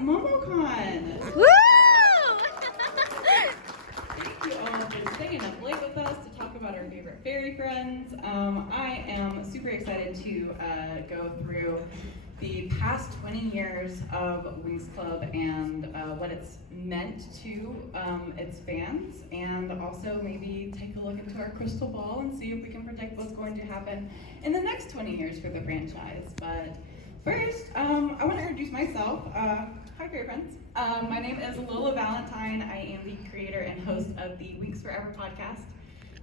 Momocon. Woo! Thank you all for staying up late with us to talk about our favorite fairy friends. I am super excited to go through the past 20 years of Winx Club and what it's meant to its fans, and also maybe take a look into our crystal ball and see if we can predict what's going to happen in the next 20 years for the franchise. But first, I want to introduce myself. Hi, fairy friends. My name is Lola Valentine. I am the creator and host of the Winx Forever podcast.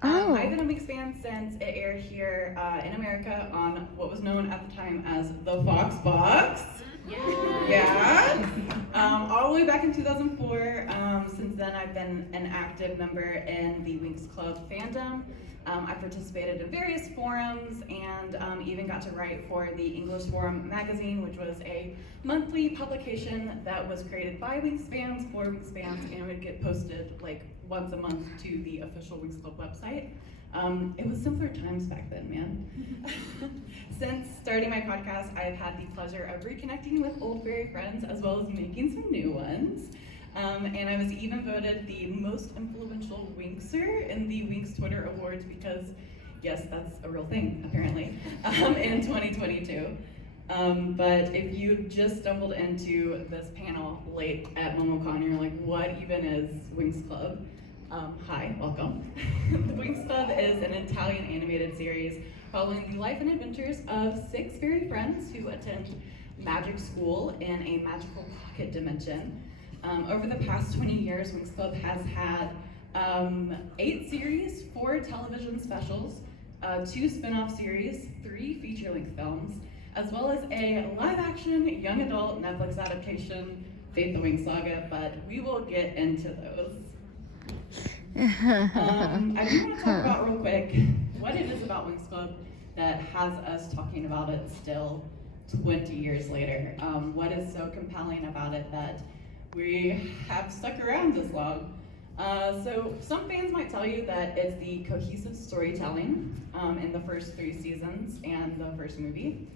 I've been a Winx fan since it aired here in America on what was known at the time as the Fox Box. Yeah. All the way back in 2004. Since then, I've been an active member in the Winx Club fandom. I participated in various forums and even got to write for the English Forum magazine, which was a monthly publication that was created by Winx fans for Winx fans, and would get posted like once a month to the official Winx Club website. It was simpler times back then, man. Since starting my podcast, I've had the pleasure of reconnecting with old fairy friends as well as making some new ones. And I was even voted the most influential Winxer in the Winx Twitter Awards because, yes, that's a real thing, apparently, in 2022. But if you just stumbled into this panel late at Momocon, you're like, what even is Winx Club? Hi, welcome. The Winx Club is an Italian animated series following the life and adventures of 6 fairy friends who attend magic school in a magical pocket dimension. Over the past 20 years, Winx Club has had 8 series, 4 television specials, 2 spin-off series, 3 feature-length films, as well as a live-action, young adult Netflix adaptation, Fate the Winx Saga, but we will get into those. I do want to talk about real quick what it is about Winx Club that has us talking about it still 20 years later. What is so compelling about it that we have stuck around this long? So some fans might tell you that it's the cohesive storytelling in the first 3 seasons and the first movie.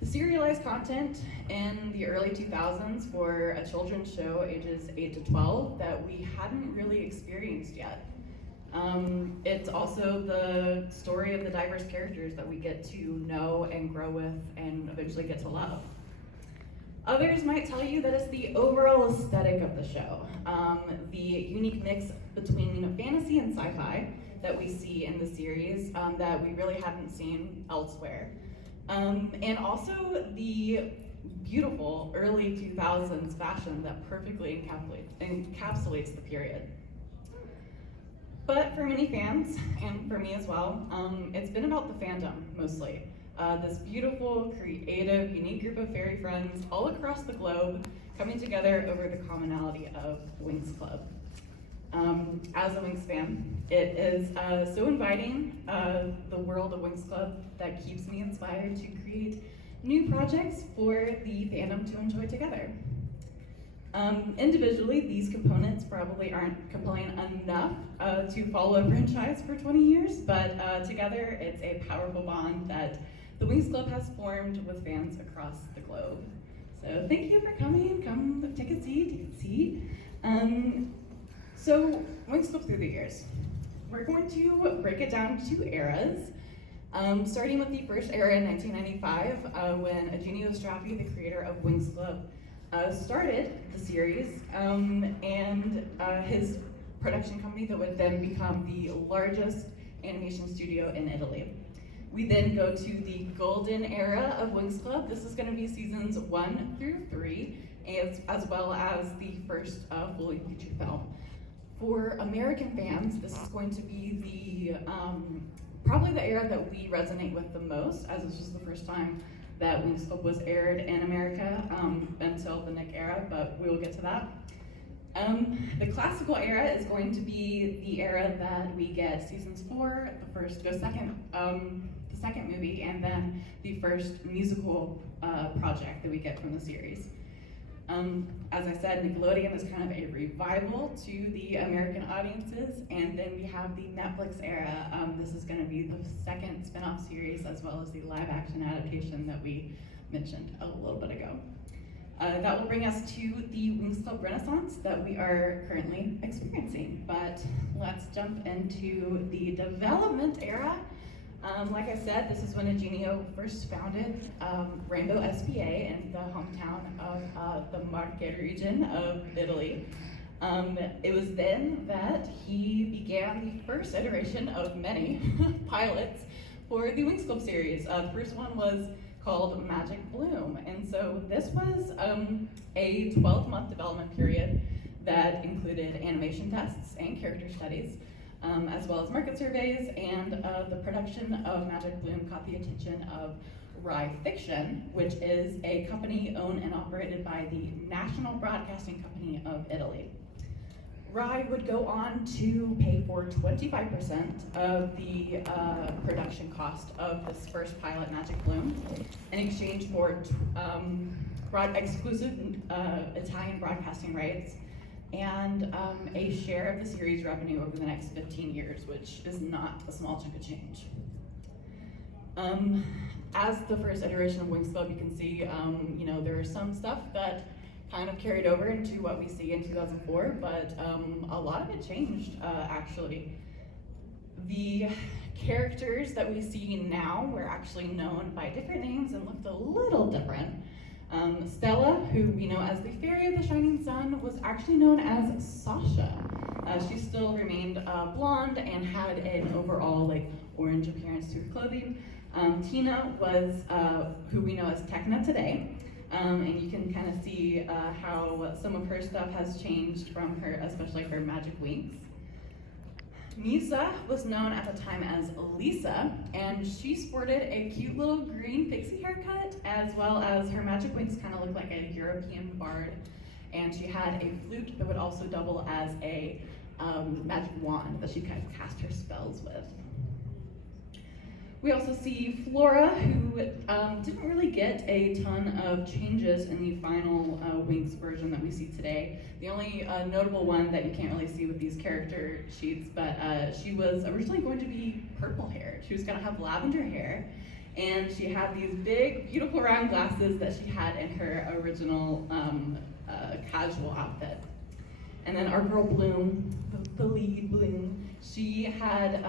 The serialized content in the early 2000s for a children's show ages 8 to 12 that we hadn't really experienced yet. It's also the story of the diverse characters that we get to know and grow with and eventually get to love. Others might tell you that it's the overall aesthetic of the show, the unique mix between fantasy and sci-fi that we see in the series that we really haven't seen elsewhere. And also the beautiful early 2000s fashion that perfectly encapsulates the period. But for many fans, and for me as well, it's been about the fandom mostly. This beautiful, creative, unique group of fairy friends all across the globe coming together over the commonality of Winx Club. As a Winx fan, it is so inviting, the world of Winx Club, that keeps me inspired to create new projects for the fandom to enjoy together. Individually, these components probably aren't compelling enough to follow a franchise for 20 years, but together it's a powerful bond that the Winx Club has formed with fans across the globe. So thank you for coming. Come, take a seat. So Winx Club through the years. We're going to break it down to 2 eras, starting with the first era in 1995, when Eugenio Straffi, the creator of Winx Club, started the series, and his production company that would then become the largest animation studio in Italy. We then go to the golden era of Winx Club. This is going to be seasons 1 through 3, as well as the first fully featured film. For American fans, this is going to be the probably the era that we resonate with the most, as this was the first time that Winx Club was aired in America until the Nick era, but we will get to that. The classical era is going to be the era that we get seasons 4, the second movie, and then the first musical project that we get from the series. As I said, Nickelodeon is kind of a revival to the American audiences, and then we have the Netflix era. This is going to be the second spin-off series as well as the live-action adaptation that we mentioned a little bit ago. That will bring us to the Winx Club Renaissance that we are currently experiencing. But let's jump into the development era. Like I said, this is when Eugenio first founded Rainbow SPA in the hometown of the Marche region of Italy. It was then that he began the first iteration of many pilots for the Winx Club series. The first one was called Magic Bloom, and so this was a 12-month development period that included animation tests and character studies, as well as market surveys, and the production of Magic Bloom caught the attention of Rai Fiction, which is a company owned and operated by the National Broadcasting Company of Italy. Rai would go on to pay for 25% of the production cost of this first pilot, Magic Bloom, in exchange for exclusive Italian broadcasting rights and a share of the series revenue over the next 15 years, which is not a small chunk of change. As the first iteration of Winx Club, you can see, there is some stuff that kind of carried over into what we see in 2004, but a lot of it changed, actually. The characters that we see now were actually known by different names and looked a little different. Stella, who we know as the Fairy of the Shining Sun, was actually known as Sasha. She still remained blonde and had an overall orange appearance to her clothing. Tina was who we know as Tekna today. And you can kind of see how some of her stuff has changed from her, especially her Magic Winx. Musa was known at the time as Lisa, and she sported a cute little green pixie haircut, as well as her Magic Winx kind of looked like a European bard, and she had a flute that would also double as a magic wand that she kind of cast her spells with. We also see Flora, who didn't really get a ton of changes in the final Winx version that we see today. The only notable one that you can't really see with these character sheets, but she was originally going to be purple hair. She was going to have lavender hair, and she had these big, beautiful round glasses that she had in her original casual outfit. And then our girl Bloom, the lead Bloom, she had,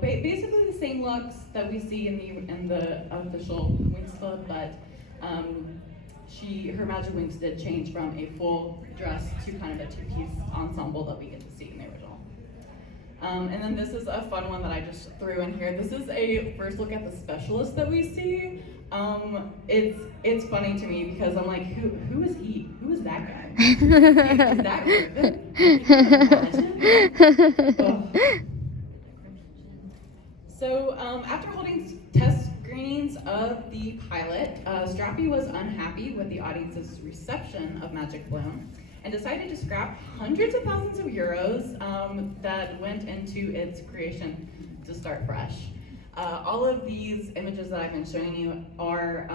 basically the same looks that we see in the official Winx Club, but her Magic Winx did change from a full dress to kind of a two-piece ensemble that we get to see in the original. And then this is a fun one that I just threw in here. This is a first look at the specialist that we see. It's funny to me because I'm like, who is he? Who is that guy? Is that Griffin? So after holding test screenings of the pilot, Strappy was unhappy with the audience's reception of Magic Bloom and decided to scrap hundreds of thousands of euros that went into its creation to start fresh. All of these images that I've been showing you are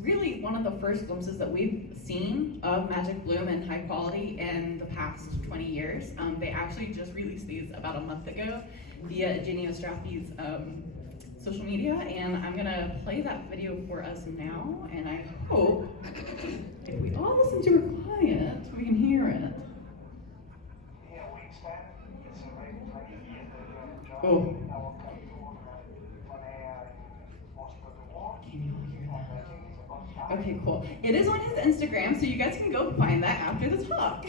really one of the first glimpses that we've seen of Magic Bloom in high quality in the past 20 years. They actually just released these about a month ago via Eugenio Strappy's social media, and I'm gonna play that video for us now, and I hope if we all listen to her quiet, we can hear it. Oh. Okay, cool. It is on his Instagram, so you guys can go find that after the talk.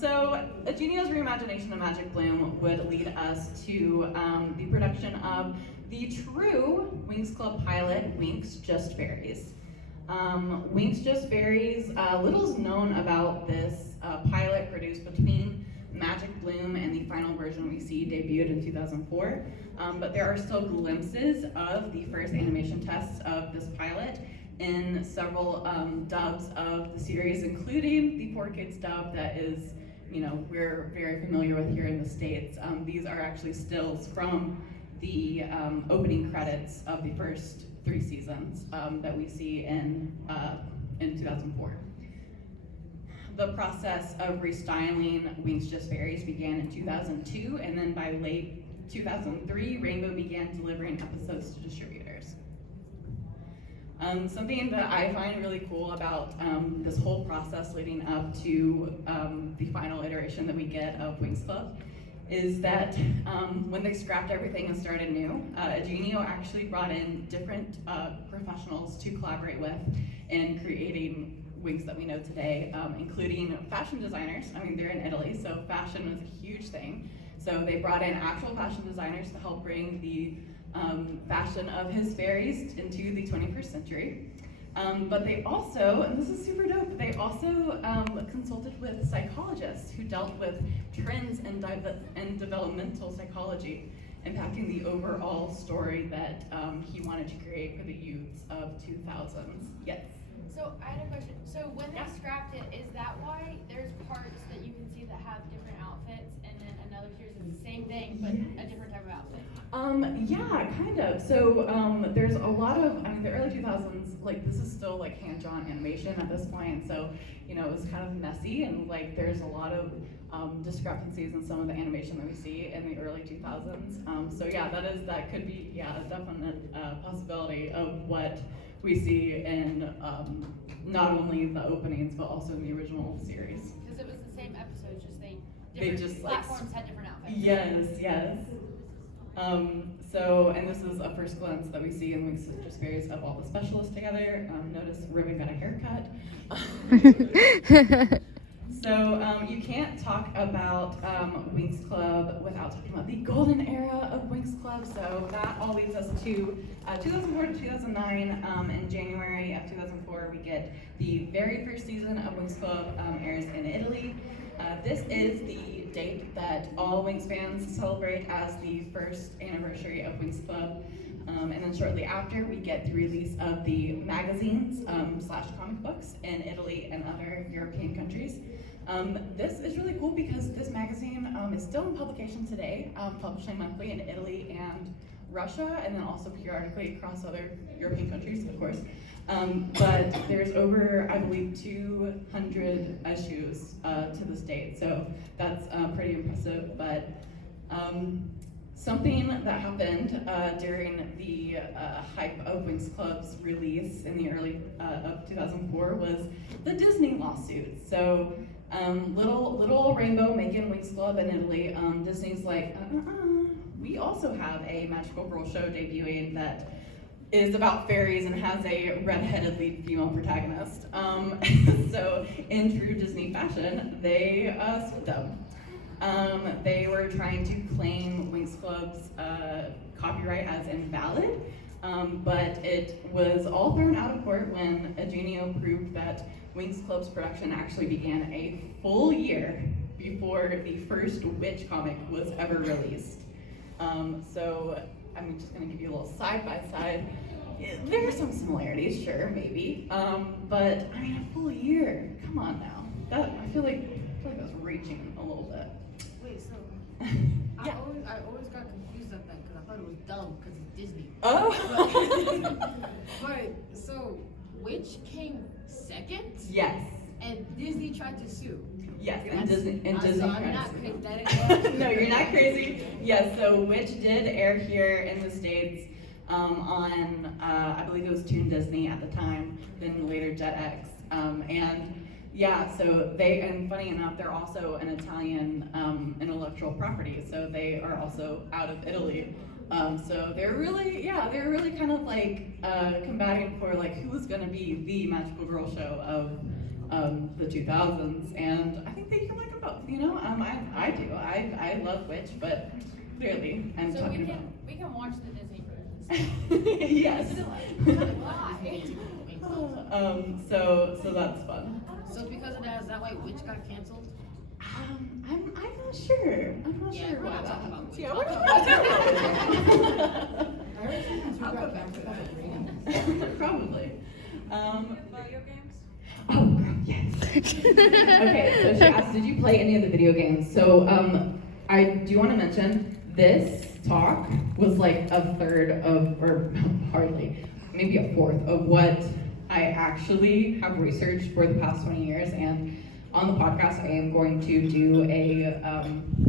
So Eugenio's reimagination of Magic Bloom would lead us to the production of the true Winx Club pilot, Winx Just Fairies. Winx Just Fairies, little is known about this pilot produced between Magic Bloom and the final version we see debuted in 2004, but there are still glimpses of the first animation tests of this pilot in several dubs of the series, including the 4Kids dub that is, we're very familiar with here in the States. These are actually stills from the opening credits of the first 3 seasons that we see in 2004. The process of restyling Winx Just Fairies began in 2002, and then by late 2003, Rainbow began delivering episodes to distributors. Something that I find really cool about this whole process leading up to the final iteration that we get of Winx Club is that when they scrapped everything and started new, Eugenio actually brought in different professionals to collaborate with in creating Winx that we know today, including fashion designers. I mean, they're in Italy, so fashion was a huge thing. So they brought in actual fashion designers to help bring the fashion of his fairies into the 21st century. But they also, and this is super dope, they also consulted with psychologists who dealt with trends and developmental psychology, impacting the overall story that he wanted to create for the youths of 2000s. Yes? So I had a question. So when they scrapped it, is that why there's parts that you can see that have different outfits and then another series is the same thing but a different type of outfit? Yeah, kind of. So there's a lot of, I mean, the early 2000s, like this is still like hand-drawn animation at this point, so you know, it was kind of messy and like there's a lot of discrepancies in some of the animation that we see in the early 2000s. So yeah, that could be, yeah, a definite possibility of what we see in not only the openings but also in the original series. Because it was the same episode, just just platforms had different outfits. Yes. So, and this is a first glimpse that we see in Winx Sisters Fairies of all the specialists together. Notice Ribbon got a haircut. So you can't talk about Winx Club without talking about the golden era of Winx Club. So that all leads us to 2004 to 2009. In January of 2004, we get the very first season of Winx Club airs in Italy. This is the date that all Winx fans celebrate as the first anniversary of Winx Club. And then shortly after, we get the release of the magazines / comic books in Italy and other European countries. This is really cool because this magazine is still in publication today, publishing monthly in Italy and Russia, and then also periodically across other European countries, of course. But there's over, I believe, 200 issues to this date, so that's pretty impressive. But something that happened during the hype of Winx Club's release in the early of 2004 was the Disney lawsuit. So little Rainbow making Winx Club in Italy, Disney's like, we also have a magical girl show debuting that is about fairies and has a redheaded lead female protagonist. So in true Disney fashion, they sued them. They were trying to claim Winx Club's copyright as invalid, but it was all thrown out of court when Eugenio proved that Winx Club's production actually began a full year before the first witch comic was ever released. So I'm just gonna give you a little side-by-side. There are some similarities, sure, maybe, but I mean, a full year, come on now. I feel like that's reaching a little bit. Wait, so Yeah. I always got confused at that because I thought it was dumb because it's Disney. Oh! But so Witch came second, Yes. and Disney tried to sue. Yes, and That's- Disney I'm tried not to- crazy. That is No, you're not crazy. Yes, so Witch did air here in the States on, I believe it was Toon Disney at the time, then later Jetix. And yeah, so and funny enough, they're also an Italian intellectual property, so they are also out of Italy. So they're really kind of like combating for like who was gonna be the magical girl show of the 2000s, and I think they can like them both, you know? I do. I love Witch, but clearly I'm So talking about. we can watch the Disney versions. Yes. Why? So that's fun. So because of that, is that why Witch got canceled? I'm not sure. I'm not Yeah, sure we're why not that talking about happens. Witch. Yeah, we're not I'll go back to that. Probably. Video games? Oh, girl, yes. Okay, so she asked, did you play any of the video games? So I do want to mention this talk was like a third of, or hardly, maybe a fourth of what I actually have researched for the past 20 years. And on the podcast, I am going to do a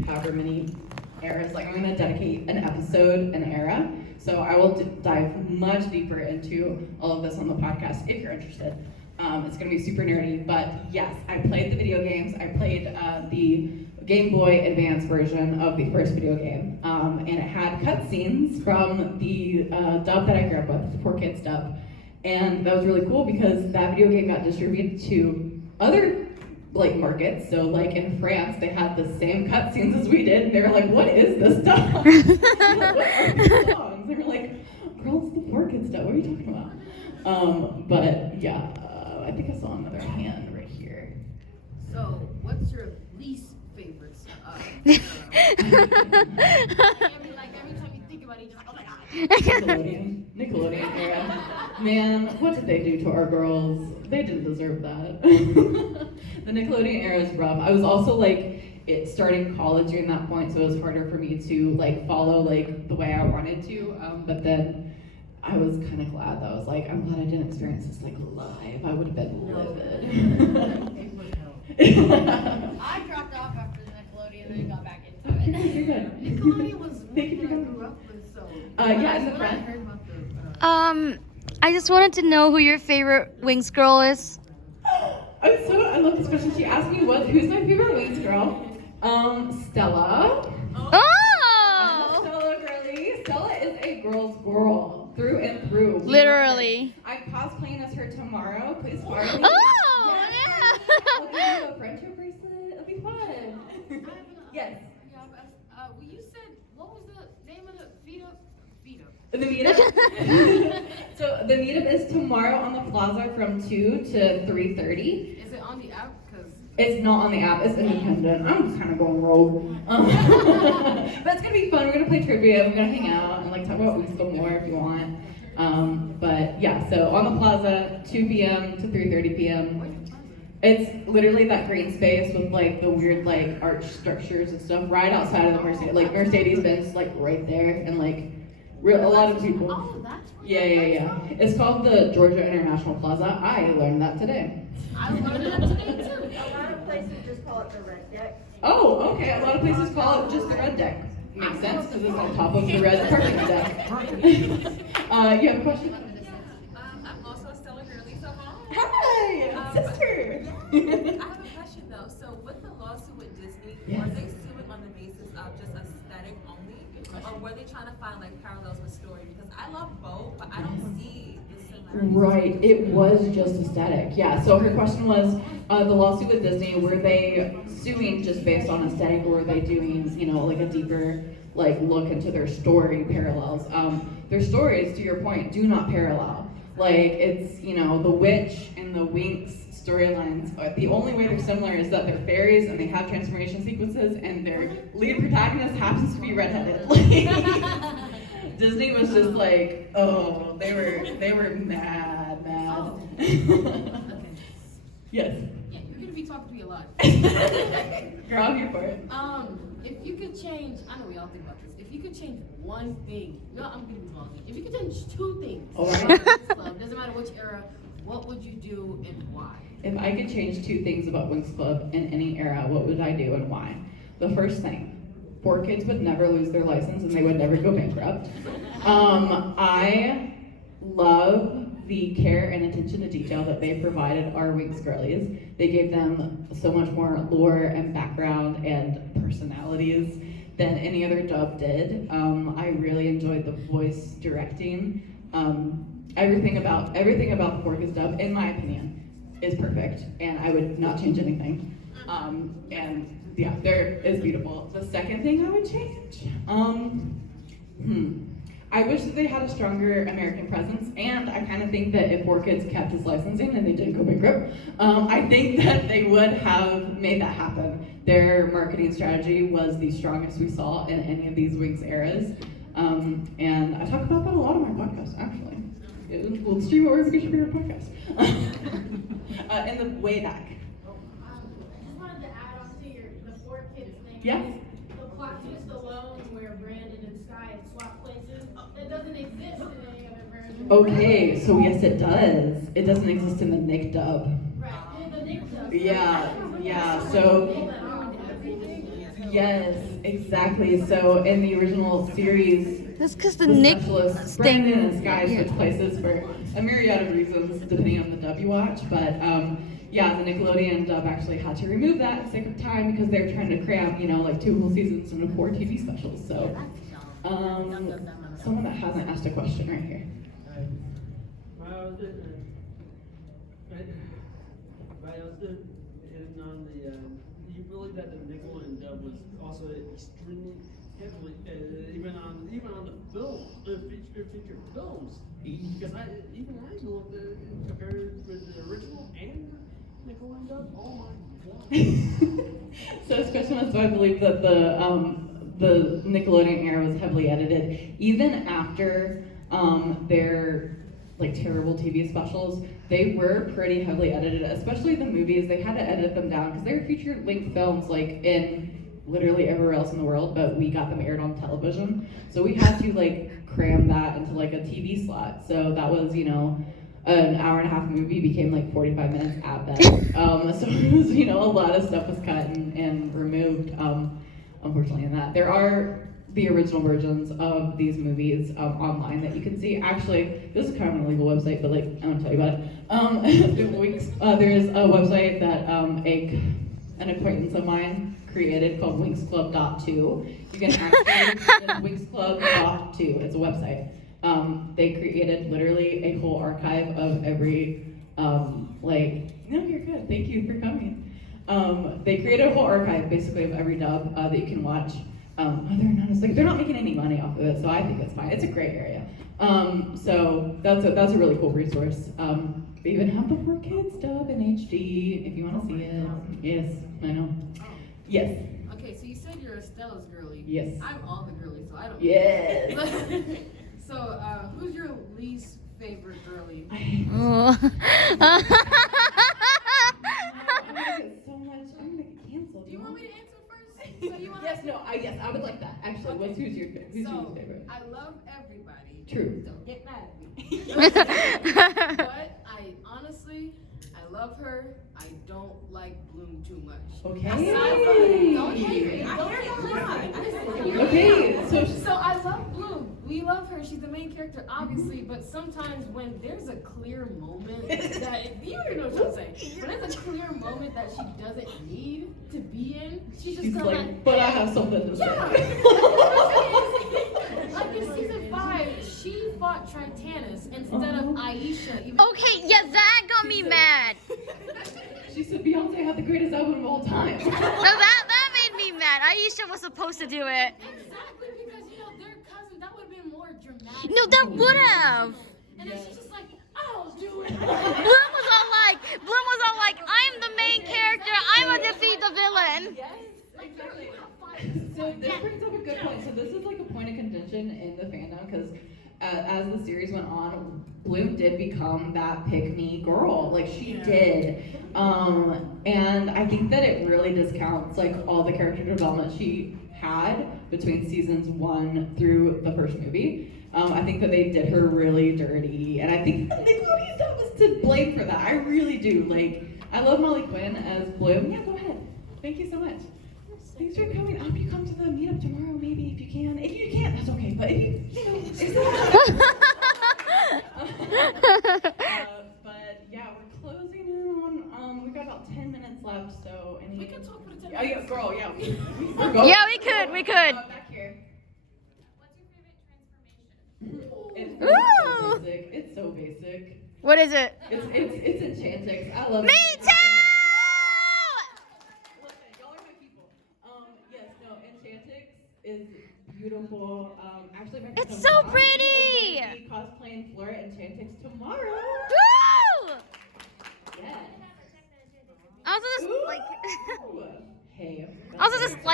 however many eras, like I'm going to dedicate an episode, an era, So I will dive much deeper into all of this on the podcast if you're interested. It's gonna be super nerdy, but yes, I played the video games. I played the Game Boy Advance version of the first video game, and it had cutscenes from the dub that I grew up with, the 4Kids dub, and that was really cool because that video game got distributed to other like markets. So like in France, they had the same cutscenes as we did, and they were like, "What is this stuff? What are these songs?" They were like, "Girl, it's the 4Kids dub. What are you talking about?" But yeah. I think I saw another hand right here. So, what's your least favorite? I mean, like every time you think about it, you're like, oh my god. Nickelodeon era. Man, what did they do to our girls? They didn't deserve that. The Nickelodeon era is rough. I was also like starting college during that point, so it was harder for me to like follow like the way I wanted to. But then I was kind of glad that I was like, I'm glad I didn't experience this like live. I would have been livid. I dropped off after the Nickelodeon and then got back into it. You're good. Nickelodeon was Thank you for what I coming. grew up with, so. Yeah, as a When I friend. heard about the, I just wanted to know who your favorite Winx girl is. I love this question. She asked me who's my favorite Winx girl. Stella. Oh! Stella girly. Stella is a girl's girl through and through. Literally. I'm cosplaying as her tomorrow. Please follow me. Oh, Yes. yeah. We'll give you a friendship bracelet. It'll be fun. Yes. Yeah, well, you said, what was the name of the feed up? The meetup. So the meetup is tomorrow on the plaza from 2 to 3:30. Is it on the app? Because It's not on the app. It's independent. I'm kind of going rogue. But it's gonna be fun. We're gonna play trivia. We're gonna hang out and like talk about Winx Club more if you want. But yeah, so on the plaza, 2 p.m. to 3:30 p.m. It's literally that green space with like the weird like arch structures and stuff right outside of the Mercedes-Benz, like right there, and like a lot of people. oh, that's what Yeah. It's called the Georgia International Plaza. I learned that today. I learned that today too. A lot of places just call it the red deck. Oh, okay. A lot of places call it just the red deck. Makes sense because it's on top of the red parking deck. You have a question? I'm also a Stella girly, so hi. Hi, sister. I have a question though. So with the lawsuit with Disney, Yes. were they suing on the basis of just aesthetic only, or were they trying to find like parallels with story? Because I love both, but I don't see the similarities. Right, it was just aesthetic. Yeah, so her question was, the lawsuit with Disney, were they suing just based on aesthetic, or were they doing, like a deeper like look into their story parallels? Their stories, to your point, do not parallel. Like it's, the witch and the Winx storylines, the only way they're similar is that they're fairies and they have transformation sequences and their lead protagonist happens to be redheaded. Like, Disney was just like, oh, they were mad. Oh. Yes. Yeah, you're gonna be talking to me a lot. Girl, I'm here for it. If you could change, I know we all think about this. If you could change one thing, I'm gonna be talking. If you could change two things, All right. about Winx Club, doesn't matter which era, what would you do and why? If I could change two things about Winx Club in any era, what would I do and why? The first thing, 4Kids would never lose their license and they would never go bankrupt. I love the care and attention to detail that they provided our Winx girlies. They gave them so much more lore and background and personalities than any other dub did. I really enjoyed the voice directing. Everything about the 4Kids dub, in my opinion, is perfect, and I would not change anything. And yeah, it's beautiful. The second thing I would change, I wish that they had a stronger American presence, and I kind of think that if 4Kids kept its licensing and they didn't go bankrupt, I think that they would have made that happen. Their marketing strategy was the strongest we saw in any of these Winx eras, and I talk about that a lot on my podcast, actually. We'll stream it wherever you get your favorite podcast. In the way back. I just wanted to add on to the 4Kids thing. Yes? The plot twist alone where Brandon and Sky swap places, that doesn't exist in any other version. Okay, so yes it does. It doesn't exist in the Nick dub. Right, well, the Nick does. Yeah, so Yes, exactly. So in the original series, That's because the the Nick specialists, thing. Brandon and Sky switch places for a myriad of reasons, depending on the dub you watch. But yeah, the Nickelodeon dub actually had to remove that for sake of time because they're trying to cram, like 2 whole seasons into 4 TV specials. So, someone that hasn't asked a question right here. You believe that the Nickelodeon dub was also extremely heavily, even on the film, feature films. Because I looked at it and compared with the original and Nickelodeon dub. Oh my god! So this question was, do I believe that the Nickelodeon era was heavily edited, even after their terrible TV specials? They were pretty heavily edited, especially the movies. They had to edit them down because they were feature-length films in literally everywhere else in the world, but we got them aired on television. So we had to cram that into a TV slot. So that was, an hour and a half movie became 45 minutes at best. So it was, a lot of stuff was cut and removed, unfortunately, in that. There are the original versions of these movies online that you can see. Actually, this is kind of an illegal website, but I want to tell you about it. There's a website that an acquaintance of mine created called Winx Club .2. You can actually Winx Club .2. It's a website. They created literally a whole archive of every no, you're good. Thank you for coming. They created a whole archive basically of every dub that you can watch. They're not making any money off of it, so I think it's fine. It's a great area. So that's a really cool resource. They even have the 4Kids dub in HD if you want to see it. Yes, I know. Yes. Okay, so you said you're a Stella's girly. Yes. I'm all the girlies, so I don't. Yes. So, who's your least favorite girly? Oh. I'm gonna get canceled. Do you want me to answer first? So you want Yes, I would like that. Actually, Okay. who's your favorite? I love everybody. True. Don't get mad at me. But I honestly love her. I don't like Bloom too much. Okay. Don't hate me. Okay, so So I love Bloom. We love her. She's the main character, obviously. But sometimes when there's a clear moment that you don't even know what I'm saying. When there's a clear moment that she doesn't need to be in, she's just she's gonna but I have something to say. Yeah. Like in season 5, she fought Tritanus instead of Aisha. Even Okay, yeah, that got me mad. She said Beyonce had the greatest album of all time. No, that made me mad. Aisha was supposed to do it. Exactly, because they're cousins. That would have been more dramatic. No, that would have. And then she's just like, I'll do it. Bloom was all like, I'm the main character. I'm gonna defeat the villain. Yes, exactly. So this brings up a good point. So this is a point of contention in the fandom because as the series went on, Bloom did become that pick-me girl. She did. And I think that it really discounts all the character development she had between seasons 1 through the first movie. I think that they did her really dirty, and I think that Nickelodeon was to blame for that. I really do. I love Molly Quinn as Bloom. Yeah, go ahead. Thank you so much. Thanks for coming. I hope you come to the meetup tomorrow, maybe, if you can. If you can't, that's okay. But if but yeah, we're closing in on. We've got about 10 minutes left, so We can talk for the 10 Oh yeah, minutes. girl. Yeah, we're going. Yeah, we could. Back here. What's your favorite transformation? It's Ooh. so basic. It's so basic. What is it? It's Enchantix. I love it. Me too! Listen, y'all are my people. Yes, no, Enchantix is beautiful. Actually, my It's friend so Tommy pretty! is going to be cosplaying Flora Enchantix tomorrow. Woo! Yes. I also just Ooh. Hey.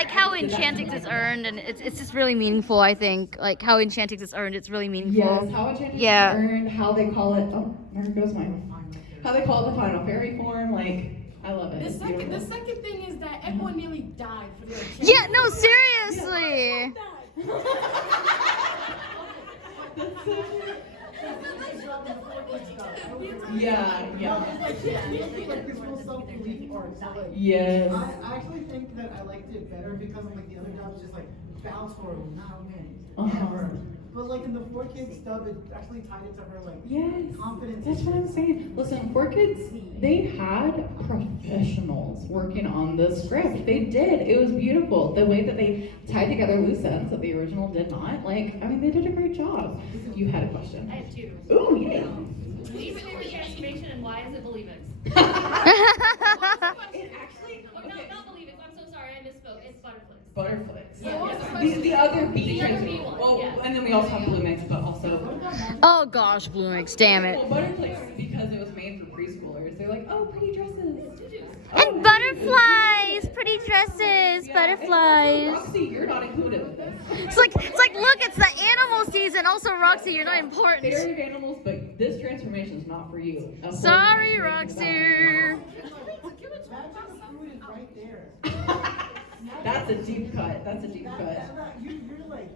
how Enchantix is earned, and it's just really meaningful. I think how Enchantix is earned, it's really meaningful. Yes, how Enchantix Yeah. is earned, how they call it. Oh, there goes mine. How they call it the final fairy form. I love it. The It's second beautiful. thing is that everyone nearly died for their chance. Yeah, no, seriously. That's so true. Yeah, yeah. Like this whole self-belief part. So like, Yes. I actually think that I liked it better because like the other dubs just like bounce forward, not win. Ever. But like in the 4Kids dub, it actually tied it to her like Yes, confidence. that's what I'm saying. Listen, 4Kids, they had professionals working on the script. They did. It was beautiful. The way that they tied together loose ends that the original did not. Like, I mean, they did a great job. You had a question. I have two. Ooh, yeah. Leave favorite transformation and why is it Believe It? It actually, Oh, no, not Believe It. I'm so sorry, I misspoke. It's Butterflies. Butterflies. Yeah. The other B. The other B one, Oh, yes. and then we also have Blue Mix, but also. Oh gosh, Blue Mix, damn it. Well, Butterflies because it was made for preschoolers. They're like, oh, pretty dresses. And butterflies, pretty dresses, butterflies. Roxy, you're not included with this. It's like, look, it's the animal season. Also, Roxy, you're not important. Favorite animals, but this transformation is not for you. A whole Sorry, transformation Roxy. Food is right there. That's a deep cut. That's a deep cut. You're like.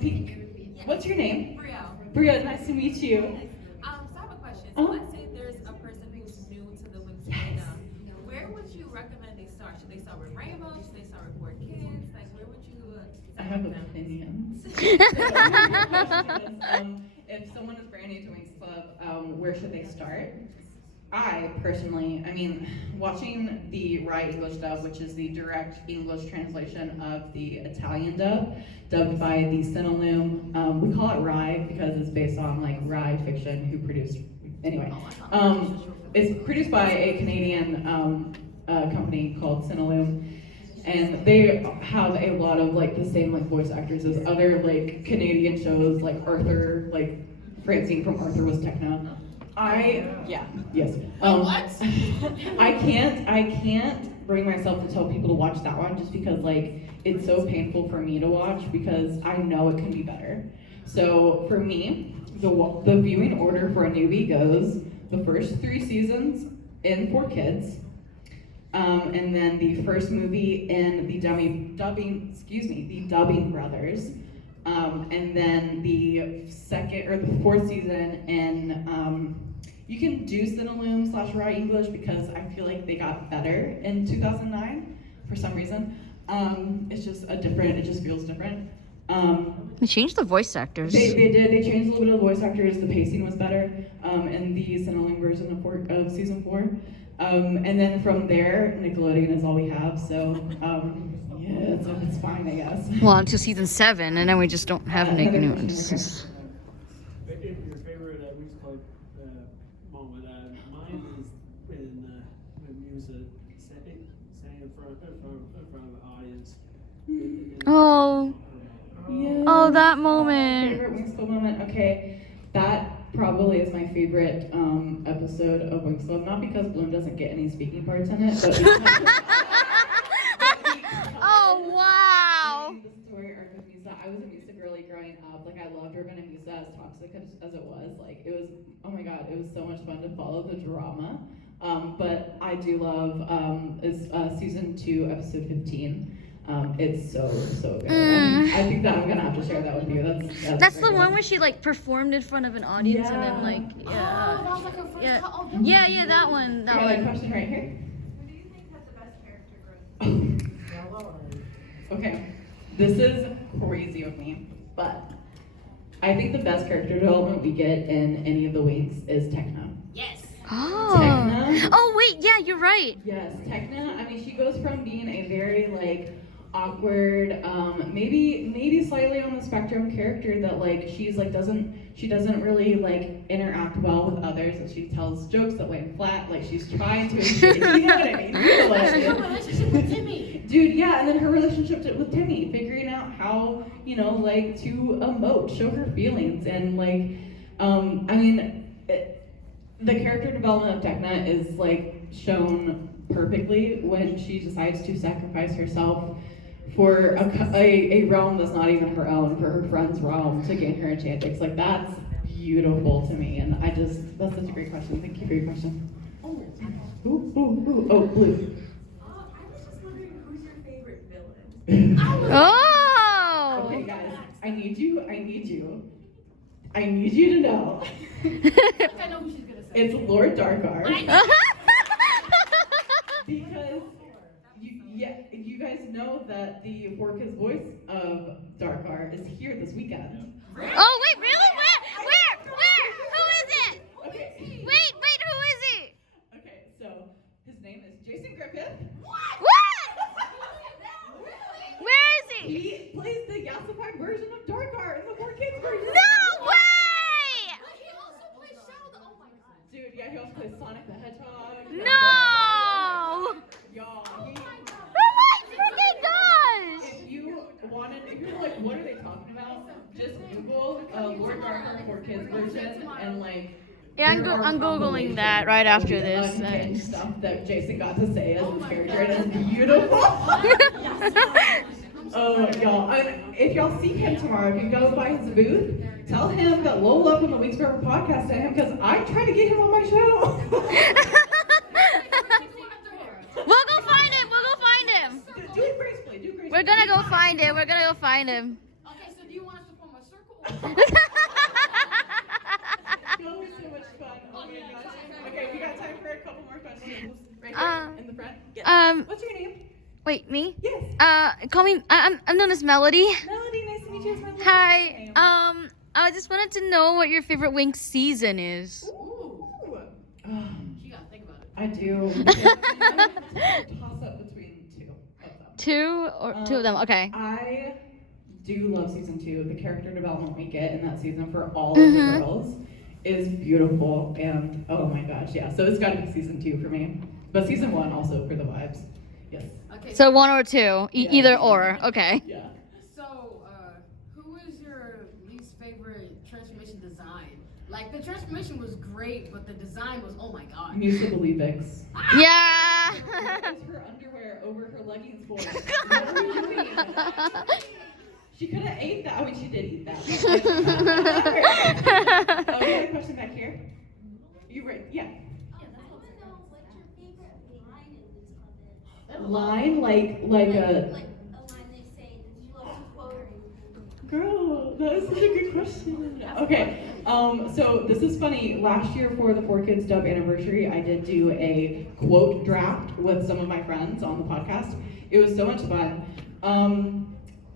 Peek. What's your name? Brielle. Bria, nice to meet you. So I have a question. So let's say there's a person who's new to the Winx Club. Where would you recommend they start? Should they start with Rainbow? Should they start with 4Kids? Like, where would you? I have opinions. If someone is brand new to Winx Club, where should they start? I personally, watching the Rye English dub, which is the direct English translation of the Italian dub, dubbed by the Cinelume. We call it Rye because it's based on like Rye Fiction, who produced. Anyway, it's produced by a Canadian company called Cinelume, and they have a lot of like the same like voice actors as other like Canadian shows, like Arthur, like Francine from Arthur was Techna. Yes. I can't bring myself to tell people to watch that one just because like it's so painful for me to watch because I know it can be better. So for me, the viewing order for a newbie goes the first 3 seasons in 4Kids, and then the first movie in the Dubbing Brothers. And then the 2nd or the 4th season in, you can do Cinelume / Rye English because I feel like they got better in 2009 for some reason. It's just it just feels different. They changed the voice actors. They did, they changed a little bit of the voice actors, the pacing was better in the Cinelume version of season 4. And then from there, Nickelodeon is all we have, so yeah, it's fine, I guess. Well, until season 7, and then we just don't have any new ones. Your favorite Winx Club moment? Mine is when Musa sang in front of the audience. Oh, Yeah. oh, that moment. Favorite Winx Club moment? Okay, that probably is my favorite episode of Winx Club. Not because Bloom doesn't get any speaking parts in it, but because Oh, wow. the story arc of Musa. I was a Musa girly growing up. Like I loved Urban and Musa, as toxic as it was. Like it was, oh my god, it was so much fun to follow the drama. But I do love season 2, episode 15. It's so good. I think that I'm gonna have to share that with you. That's the one where she like performed in front of an audience and then like Oh, that was like her first yeah, that one. That one. Question right here. Who do you think has the best character growth? Okay, this is crazy of me, but I think the best character development we get in any of the Winx is Techna. Yes. Oh. Techna. Oh wait, yeah, you're right. Yes, Techna. She goes from being a very like awkward, maybe slightly on the spectrum character that like she doesn't really like interact well with others, and she tells jokes that land flat, like she's trying to escape. You know what I mean? Her relationship with Timmy. Dude, yeah, and then her relationship with Timmy, figuring out how, like to emote, show her feelings, and like, the character development of Techna is like shown perfectly when she decides to sacrifice herself for a realm that's not even her own, for her friend's realm, to gain her enchantix. Like that's beautiful to me, and that's such a great question. Thank you for your question. Ooh. Oh, Blue. I was just wondering who's your favorite villain? Oh. Okay, guys, I need you I need you to know. I know who she's gonna say. It's Lord Darkar. Because you guys know that the Orca's voice of Darkar is here this weekend. Oh wait, really? Where? Who is it? Okay. Wait, who is he? Okay, so his name is Jason Griffith. What? Where is he? He plays the Yasupai version of Darkar in the 4Kids version. No way! He also plays Sheldon. Oh my god. Dude, yeah, he also plays Sonic the Hedgehog. No! Y'all, Oh my freaking gosh! if you're like, what are they talking about? Just Google Lord Darkar 4Kids version and like. Yeah, there are I'm googling compilations that right after of the this. uncanny stuff that Jason got to say as his character, and it's beautiful. Oh, y'all. If y'all see him tomorrow, if you go by his booth, tell him that Lola from the Winx Club podcast sent him, because I tried to get him on my show. We'll go find him. Do it gracefully. Do it gracefully. We're gonna go find him. Okay, so do you want us to form a circle? It'll be so much fun. Oh my gosh. Okay, we got time for a couple more questions. Right here in the front. Yes. What's your name? Wait, me? Yes. Call me. I'm known as Melody. Melody, nice to meet you. It's my Hi. name. I just wanted to know what your favorite Winx season is. Ooh. She gotta think about it. I do. Toss up between two of them. Two of them. Okay. I do love season 2. The character development we get in that season for all of the girls is beautiful, and oh my gosh, yeah. So it's got to be season 2 for me, but season 1 also for the vibes. Yes. Okay. So 1 or 2, Yeah. either or. Okay. Yeah. So, who is your least favorite transformation design? Like, the transformation was great, but the design was, oh my god. Musa Belivix. Yeah. What is her underwear over her leggings for? What are you doing? She could have ate that. I mean, she did eat that. Oh, we had a question back here. You right? Yeah. Line like a. Like a line they say that you love to quote. Girl, that is such a good question. Okay, so this is funny. Last year for the 4Kids dub anniversary, I did do a quote draft with some of my friends on the podcast. It was so much fun.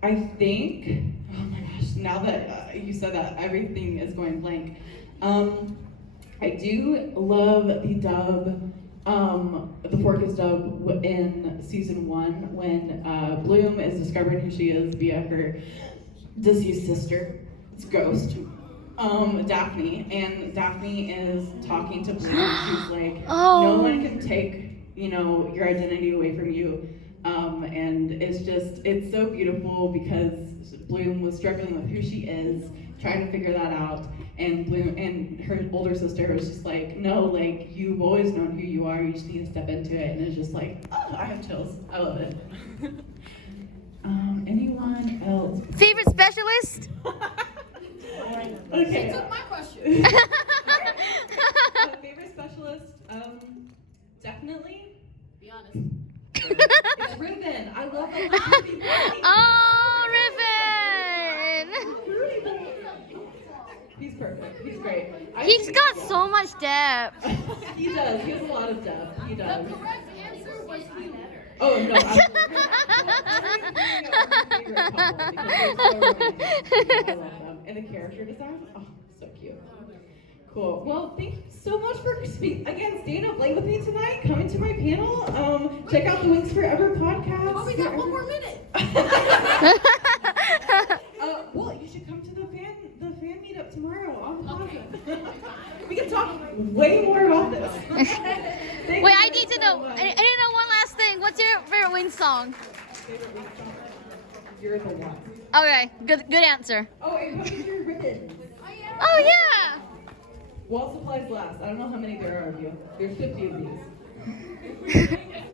I think, oh my gosh, now that you said that, everything is going blank. I do love the dub, the 4Kids dub in season 1 when Bloom is discovering who she is via her deceased sister, it's Ghost, Daphne, and Daphne is talking to Bloom. She's like, no one can take, your identity away from you. And it's so beautiful because Bloom was struggling with who she is, trying to figure that out, and Bloom and her older sister was just like, no, like, you've always known who you are, you just need to step into it, and it's just like, oh, I have chills, I love it. Anyone else? Favorite specialist? Okay. She took my question. Favorite specialist? Definitely. Be honest. It's Riven. I love it. Oh, Riven! He's perfect. He's great. He's got so much depth. He does. He has a lot of depth. He does. The correct answer was you. Oh no! Absolutely. I love them. And the character design. Oh, so cute. Cool. Well, thank you so much for staying up late with me tonight, coming to my panel. Check out the Winx Forever podcast. Oh, we got one more minute. Well, you should come to the fan meetup tomorrow on Plaza. We can talk way more about this. Thank Wait, you I need to so know. much. I need to know one last thing. What's your favorite Winx song? Favorite Winx song? You're the one. Okay, good answer. Oh, and come get your ribbons. Oh yeah. While supplies last. I don't know how many there are of you. There's 50 of these.